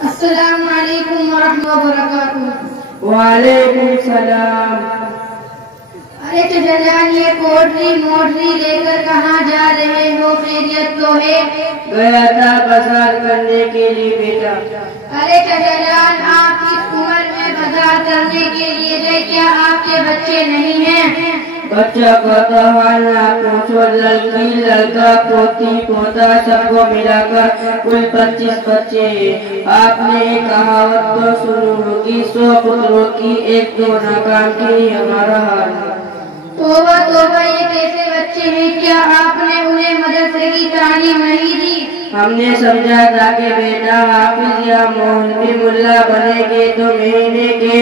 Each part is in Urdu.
السلام علیکم ورحمۃ اللہ وبرکاتہ۔ وعلیکم السلام۔ ارے چچا جان، یہ کوٹری موٹری لے کر کہاں جا رہے ہو؟ خیریت تو ہے؟ گیا تھا بازار کرنے کے لیے بیٹا۔ ارے چچا جان، آپ اس عمر میں بازار کرنے کے لیے گئے، کیا آپ کے بچے نہیں ہیں؟ بچہ کہتا حال نہ پوچھو، لڑکی لڑکا پوتی پوتا سب کو ملا کر کل 25 بچے ہیں۔ آپ نے ایک کہاوت تو سنی ہوگی، 100 پتروں کی ایک دو ناکام کی ہمارا حال ہے۔ توبہ توبہ، یہ کیسے بچے ہیں؟ کیا آپ نے انہیں مدرسے کی تعلیم نہیں دی؟ ہم نے سمجھا تھا کہ بیٹا حافظ یا مولوی ملا بنے گے تو مہینے کے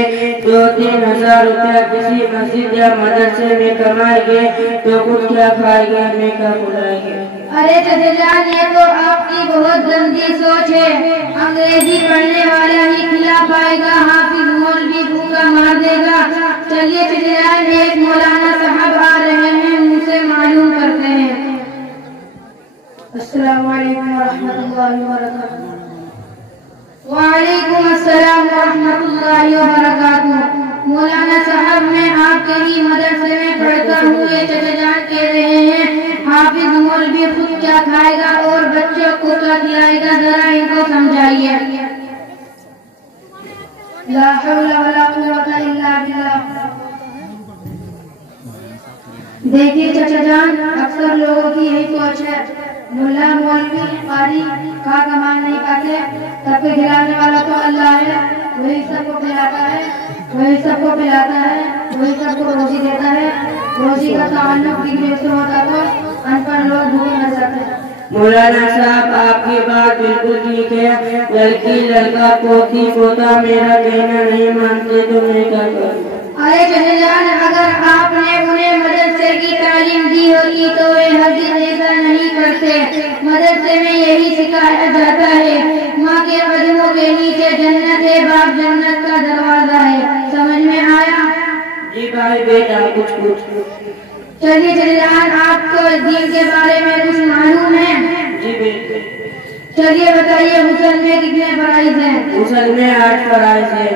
2-3 ہزار روپیہ کسی مسجد یا مدرسے میں کمائیں گے تو کچھ کیا کھائیں گے، ہمیں کیا کھلائیں گے۔ ارے چچا جان، یہ تو آپ کی بہت گندی سوچ ہے۔ انگریزی پڑھنے والا ہی کھلا پائے گا، حافظ مولوی بھوکا مار دے گا۔ چلیے چچا جان، ایک مولانا صاحب آ رہے ہیں، ان سے معلوم کرتے ہیں۔ السلام علیکم ورحمۃ اللہ وبرکاتہ۔ وعلیکم السلام ورحمۃ اللہ وبرکاتہ۔ مولانا صاحب، میں آپ کے ہی مدرسے میں پڑھتا ہوں۔ یہ چچا جان کہہ رہے ہیں حافظ مولوی خود کیا کھائے گا اور بچوں کو کیا کھلائے گا، ذرا ان کو سمجھائیے۔ لا حول ولا قوت الا باللہ۔ دیکھیے چچا جان، اکثر لوگوں کی یہی سوچ ہے، ملا مولوی قاری کھا کمان نہیں کھاتے، سب کو کھلانے والا تو اللہ ہے، وہی سب کو کھلاتا ہے، وہی سب کو پلاتا ہے، وہی سب کو روزی دیتا ہے۔ روزی کا تعلق ڈگری سے ہوتا تو ان پڑھ لوگ بھوکے مر جاتے ہیں۔ مولانا صاحب، آپ کی بات بالکل ٹھیک ہے، لڑکی لڑکا پوتی پوتا میرا کہنا نہیں مانتے تو میں کیا کروں؟ ارے چچا جان، اگر آپ نے انہیں مدرسے کی تعلیم دی ہوتی تو وہ ہرگز ایسا نہیں کرتے۔ مدرسے میں یہی سکھایا جاتا ہے، ماں کے قدموں کے نیچے جنت ہے، باپ جنت کا دروازہ ہے۔ سمجھ میں آیا؟ جی بھائی بیٹا، کچھ چلیے چچا جان، آپ کو دین کے بارے میں کچھ معلوم ہے؟ جی بالکل۔ چلیے بتائیے، غسل میں کتنے فرائض ہیں؟ غسل میں 8 فرائض ہیں۔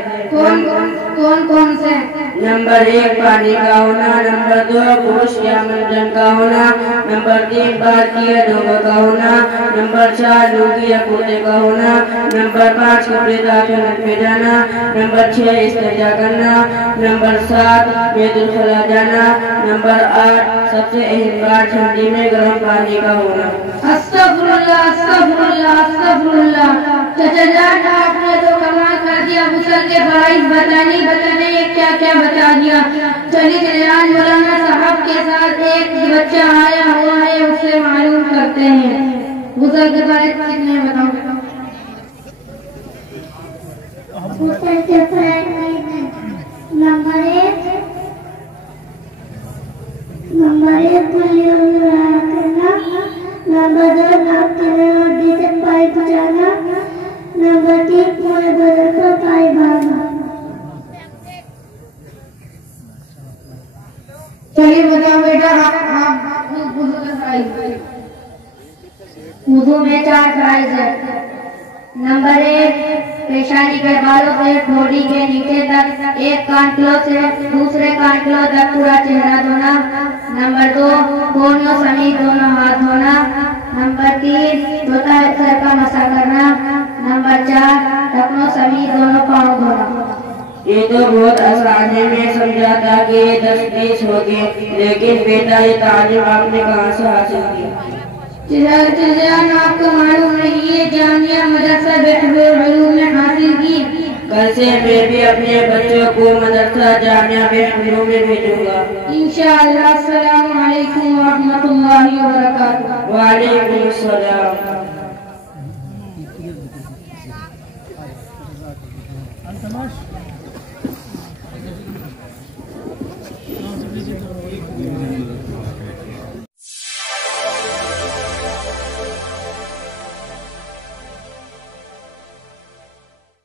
کون سے؟ نمبر 1 پانی کا ہونا، نمبر 2 پروش یا منجن کا ہونا، نمبر 3 بالٹی یا ڈوگا کا ہونا، نمبر 4 لنگی یا کرتے کا ہونا، نمبر 5 کپڑے داخل میں جانا، نمبر 6 استنجا کرنا، نمبر 7 بیت الخلا جانا، نمبر 8 سب سے اہم بات ٹھنڈی میں گرم پانی کا ہونا۔ استغفر اللہ، استغفر اللہ، استغفر اللہ۔ چچا جان، آپ نے تو کمال کر دیا، غسل کے فرائض بتانے یہ کیا کیا بتا دیا۔ چلیے چچا جان، مولانا صاحب کے ساتھ ایک بچہ آیا ہوا ہے، اس سے معلوم کرتے ہیں۔ غسل کے فرائض کتنے بتاؤ؟ غسل کے فرائض نمبر 1 کلی کرنا، نمبر 2 ناک کے ہڈی سے پائپ جانا، نمبر 3 پورے بدن کو پائپ بھرنا۔ چلیے بتاؤ بیٹا، آپ وضو کے فرائض۔ وضو میں 4 فرائض ہیں۔ نمبر 1 پیشانی کے بالوں سے ٹھوڑی کے نیچے تک ایک کانٹلوں سے دوسرے کانٹلوں تک پورا چہرہ دھونا۔ نمبر 2 کونوں سمیت دونوں ہاتھ دھونا۔ نمبر 3 دھوتا سر کا مسح کرنا۔ نمبر 4 ٹخنوں سمیت دونوں پاؤں دھونا۔ یہ تو بہت آسان ہے، میں سمجھا تھا کہ یہ 10-20 ہو گئے، لیکن بیٹا یہ تعلیم آپ نے کہاں سے حاصل کی؟ چچا جان، آپ کو معلوم نہیں، یہ جامعہ مدرسہ بحر العلوم میں حاصل کی۔ کل سے میں بھی اپنے بچوں کو مدرسہ جامعہ بحر العلوم میں بھیجوں گا انشاءاللہ۔ السلام علیکم ورحمۃ اللہ وبرکاتہ۔ وعلیکم السلام۔